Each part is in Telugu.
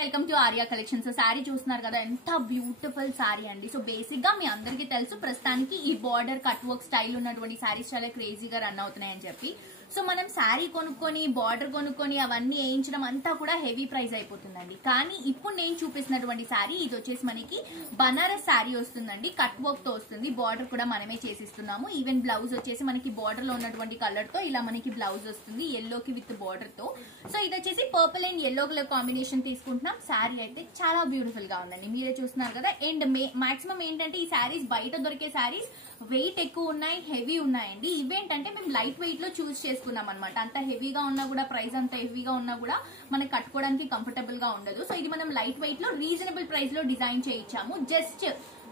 Welcome to Arya collection. So sari చూస్తున్నారు కదా, ఎంత బ్యూటిఫుల్ శారీ అండి. సో బేసిక్ గా మీ అందరికీ తెలుసు, ప్రస్తుతానికి ఈ బార్డర్ కట్ వర్క్ స్టైల్ ఉన్నటువంటి శారీస్ చాలా క్రేజీగా రన్ అవుతున్నాయని చెప్పి. సో మనం శారీ కొనుక్కొని బార్డర్ కొనుక్కొని అవన్నీ వేయించడం అంతా కూడా హెవీ ప్రైస్ అయిపోతుందండి. కానీ ఇప్పుడు నేను చూపిస్తున్నటువంటి శారీ ఇది వచ్చేసి మనకి బనారస్ శారీ వస్తుందండి. కట్ వర్క్ తో వస్తుంది, బార్డర్ కూడా మనమే చేసిస్తున్నాము. ఈవెన్ బ్లౌజ్ వచ్చేసి మనకి బార్డర్ లో ఉన్నటువంటి కలర్ తో ఇలా మనకి బ్లౌజ్ వస్తుంది, ఎల్లోకి విత్ బార్డర్ తో. సో ఇది వచ్చేసి purple and yellow colour combination తీసుకుంటున్నాం. శారీ అయితే చాలా బ్యూటిఫుల్ గా ఉందండి, మీరే చూస్తున్నారు కదా. అండ్ మాక్సిమం ఏంటంటే ఈ శారీస్ బయట దొరికే శారీస్ వెయిట్ ఎక్కువ ఉన్నాయి, హెవీ ఉన్నాయండి. ఇవేంటంటే మేము లైట్ వెయిట్ లో చూస్ చేసుకున్నాం అనమాట. అంత హెవీగా ఉన్నా కూడా, ప్రైస్ అంత హెవీగా ఉన్నా కూడా మనకి కట్టుకోవడానికి కంఫర్టబుల్ గా ఉండదు. సో ఇది మనం లైట్ వెయిట్ లో రీజనబుల్ ప్రైస్ లో డిజైన్ చేయించాము. Just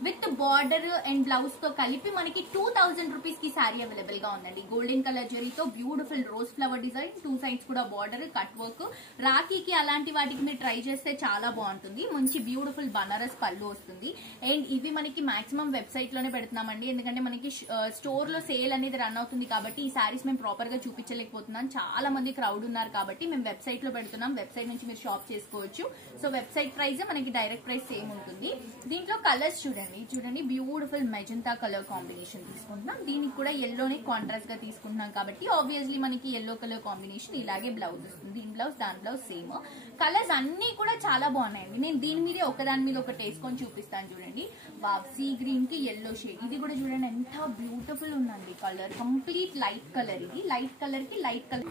with border and blouse తో కలిపి మనకి 2000 రూపీస్ కి శారీ అవైలబుల్ గా ఉందండి. గోల్డెన్ కలర్ జరీతో beautiful rose flower design, 2 sides కూడా బార్డర్ కట్ వర్క్. రాఖీకి అలాంటి వాటికి మీరు ట్రై చేస్తే చాలా బాగుంటుంది. మంచి బ్యూటిఫుల్ బనారస్ పళ్ళు వస్తుంది. అండ్ ఇవి మనకి మాక్సిమం వెబ్సైట్ లోనే పెడుతున్నామండి, ఎందుకంటే మనకి స్టోర్ లో సేల్ అనేది రన్ అవుతుంది కాబట్టి ఈ శారీస్ మేము ప్రాపర్ గా చూపించలేకపోతున్నాం. చాలా మంది క్రౌడ్ ఉన్నారు కాబట్టి మేము వెబ్సైట్ లో పెడుతున్నాం. వెబ్సైట్ నుంచి మీరు షాప్ చేసుకోవచ్చు. సో వెబ్సైట్ ప్రైస్ మనకి డైరెక్ట్ ప్రైస్ సేమ్ ఉంటుంది. దీంట్లో కలర్స్ చూడండి బ్యూటిఫుల్ మెజంతా కలర్ కాంబినేషన్ తీసుకుంటున్నాం. దీనికి కూడా ఎల్లోనే కాంట్రాస్ట్ గా తీసుకుంటున్నాం కాబట్టి ఆబ్వియస్లీ మనకి ఎల్లో కలర్ కాంబినేషన్. ఇలాగే బ్లౌజ్ వస్తుంది, దీని బ్లౌజ్ దాని బ్లౌజ్ సేమ్. కలర్స్ అన్ని కూడా చాలా బాగున్నాయండి. నేను దీని మీద ఒకదాని మీద ఒకటి వేసుకొని చూపిస్తాను. చూడండి, వావ్, సీ గ్రీన్ కి ఎల్లో షేడ్. ఇది కూడా చూడండి ఎంత బ్యూటిఫుల్ ఉందండి. కలర్ కంప్లీట్ లైట్ కలర్, ఇది లైట్ కలర్ కి light colour.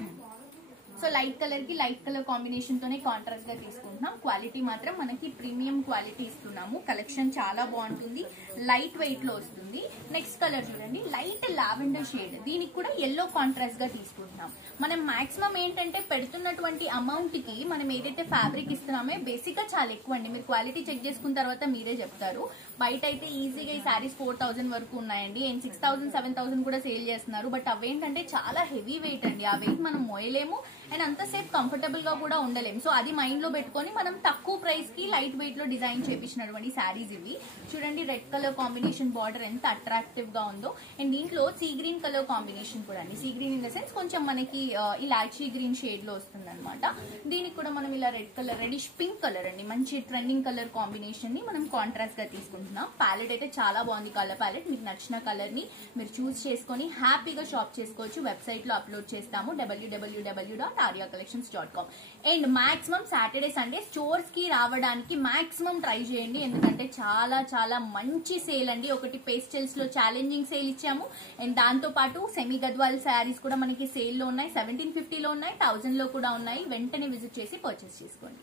So light colour కి లైట్ కలర్ కాంబినేషన్ తోనే కాంట్రాస్ట్ గా తీసుకుంటున్నాం. క్వాలిటీ మాత్రం మనకి ప్రీమియం క్వాలిటీ ఇస్తున్నాము. కలెక్షన్ చాలా బాగుంటుంది, లైట్ వెయిట్ లో వస్తుంది. నెక్స్ట్ కలర్ చూడండి, లైట్ లావెండర్ షేడ్. దీనికి కూడా ఎల్లో కాంట్రాస్ట్ గా తీసుకుంటున్నాం. మనం మాక్సిమం ఏంటంటే పెడుతున్నటువంటి అమౌంట్ కి మనం ఏదైతే ఫ్యాబ్రిక్ ఇస్తున్నామో బేసిక్ గా చాలా ఎక్కువ అండి. మీరు క్వాలిటీ చెక్ చేసుకున్న తర్వాత మీరే చెప్తారు. బయట అయితే ఈజీగా ఈ శారీస్ 4000 వరకు ఉన్నాయండి. అండ్ 6000 7000 కూడా సేల్ చేస్తున్నారు. బట్ అవేంటంటే చాలా హెవీ వెయిట్ అండి. ఆ వెయిట్ మనం మోయలేము అండ్ అంతసేపు కంఫర్టబుల్ గా కూడా ఉండలేము. సో అది మైండ్ లో పెట్టుకొని మనం తక్కువ ప్రైస్ కి లైట్ వెయిట్ లో డిజైన్ చేపించినటువంటి శారీస్ ఇవి. చూడండి, రెడ్ కలర్ కాంబినేషన్ బార్డర్ ఎంత అట్రాక్టివ్ గా ఉందో. అండ్ దీంట్లో సీ గ్రీన్ కలర్ కాంబినేషన్ కూడా అండి. Sea green in the sense కొంచెం మనకి ఇలాచీ గ్రీన్ షేడ్ లో వస్తుంది అనమాట. దీనికి కూడా మనం ఇలా red colour, reddish pink colour అండి, మంచి ట్రెండింగ్ కలర్ కాంబినేషన్ ని మనం కాంట్రాస్ట్ గా తీసుకుంటున్నాం. ప్యాలెట్ అయితే చాలా బాగుంది. కలర్ ప్యాలెట్ మీకు నచ్చిన కలర్ ని మీరు చూస్ చేసుకొని హ్యాపీగా షాప్ చేసుకోవచ్చు. వెబ్సైట్ లో అప్లోడ్ చేస్తాము, www.aryacollections.com. And maximum Saturday Sunday stores కి రావడానికి మాక్సిమం ట్రై చేయండి, ఎందుకంటే చాలా చాలా మంచి సేల్ అండి. ఒకటి పేస్టల్స్ లో ఛాలెంజింగ్ సేల్ ఇచ్చాము. అండ్ దాంతో పాటు సెమీ గద్వాల్ శారీస్ కూడా మనకి సేల్ లో ఉన్నాయి. 1750 లో ఉన్నాయి, 1000 లో కూడా ఉన్నాయి. వెంటనే విజిట్ చేసి పర్చేస్ చేసుకోండి.